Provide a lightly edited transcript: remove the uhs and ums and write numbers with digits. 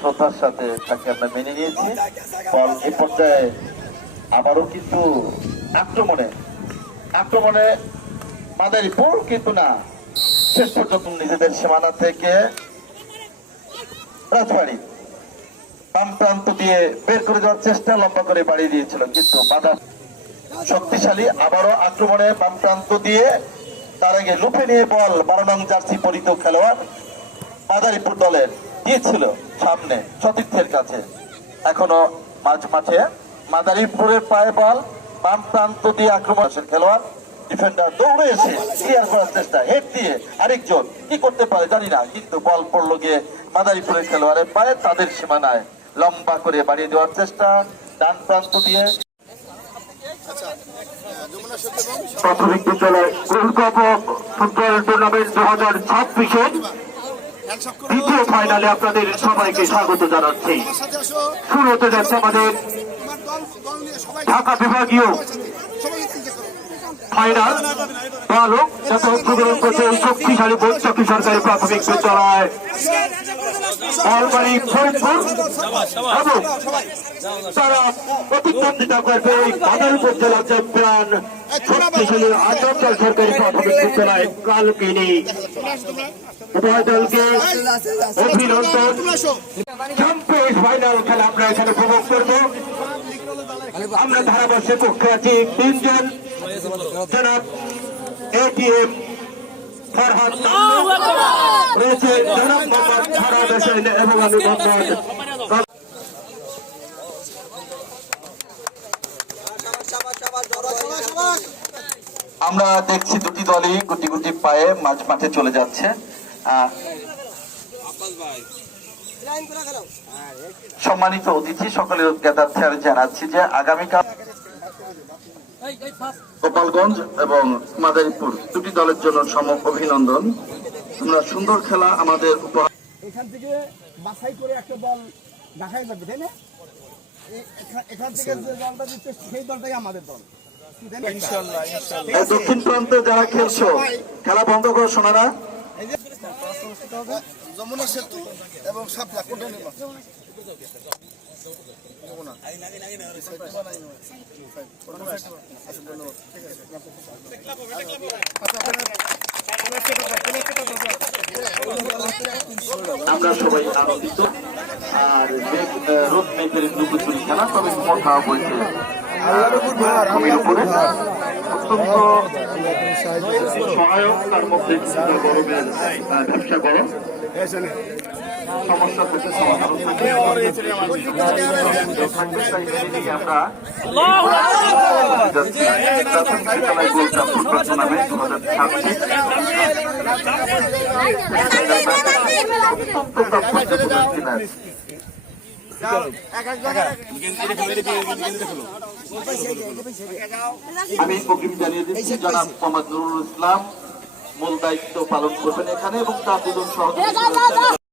শ্রদ্ধার সাথে তাকে আমরা মেনে নিয়েছি। ফল এই পর্যায়ে আবারও কিন্তু আক্রমণে মাদারীপুর কিন্তু না, শেষ পর্যন্ত নিজেদের সীমানা থেকে রাজবাড়ি বাম প্রান্ত দিয়ে বের করে যাওয়ার চেষ্টা লম্বা করে বাড়িয়ে দিয়েছিল, কিন্তু বাধা শক্তিশালী। আবারও আক্রমণে বাম প্রান্ত দিয়ে তার আগে লুফে নিয়ে বল 12 নং জার্সি পরিত খেলোয়াড় মাদারীপুর দলের দিয়েছিল সামনে সতীর্থের কাছে। এখনো মাঝ মাঠে মাদারীপুরের পায়ে বল বাম প্রান্ত দিয়ে আক্রমণ খেলোয়াড় ডিফেন্ডার দৌড়ে এসে ক্লিয়ার করার চেষ্টা, হেড দিয়ে আরেকজন কি করতে পারে জানি না, কিন্তু বল পড়লো গিয়ে মাদারীপুরের খেলোয়াড়ের পায়ে, তাদের সীমানায় লম্বা করে বাড়িয়ে দেওয়ার চেষ্টা ডান প্রান্ত দিয়ে। প্রাথমিক বিদ্যালয় ফুটবল টুর্নামেন্ট 2026-এর দ্বিতীয় ফাইনালে আপনাদের সবাইকে স্বাগত জানাচ্ছি। শুরু হতে যাচ্ছে আমাদের ঢাকা বিভাগীয় ফাইনাল। ভালো যত অংশগ্রহণ করছে এই শক্তিশালী বৈশাখী সরকারি প্রাথমিক বিদ্যালয় অলমারি ফরিদপুর, এবং তারা প্রতিদ্বন্দ্বিতা করবে এই মাদারীপুর জেলা চ্যাম্পিয়ন শক্তিশালী আচঞ্চল সরকারি প্রাথমিক বিদ্যালয় কালকিনি। উভয় দলকে অভিনন্দন। চ্যাম্পিয়ন্স ফাইনাল খেলা আমরা এখানে উপভোগ করব। আমরা ধারাভাষ্যের পক্ষে আছি 3 জন, জনাব এটিএম ফরহাদ রয়েছে, জনাব মোহাম্মদ ফারাদ হোসেন এবং আমি মোহাম্মদ। আমরা দেখছি দুটি দলই গুটি গুটি পায়ে মাঝ মাঠে চলে যাচ্ছে। সম্মানিত অতিথি সকলের জ্ঞাতার্থে আমি জানাচ্ছি যে আগামীকাল গোপালগঞ্জ এবং মাদারীপুর দুটি দলের জন্য অভিনন্দন। তোমরা সুন্দর খেলা আমাদের উপহার। এখান থেকে বাছাই করে একটা দল দেখাই যাবে, তাই না? এখান থেকে যে দলটা দিচ্ছে সেই দলটাই আমাদের দল। দক্ষিণ প্রান্তে যারা খেলছো খেলা বন্ধ করো, শোনারা। যমুনা সেতু এবং শাপলা কোনটা নির্মাণ? আমরা সবাই আনন্দিত। আর রোদ মেঘের লুকোচুরি খেলা তবে কথা বলছে অত্যন্ত সহায়ক, তার মধ্যে গরমের ব্যবসা গরম সমস্যা থেকে আমি প্রকৃতি জানিয়ে দিচ্ছি জনাব মোহাম্মদ নুরুল ইসলাম মূল দায়িত্ব পালন করবেন এখানে, এবং তার দুজন সহযোগী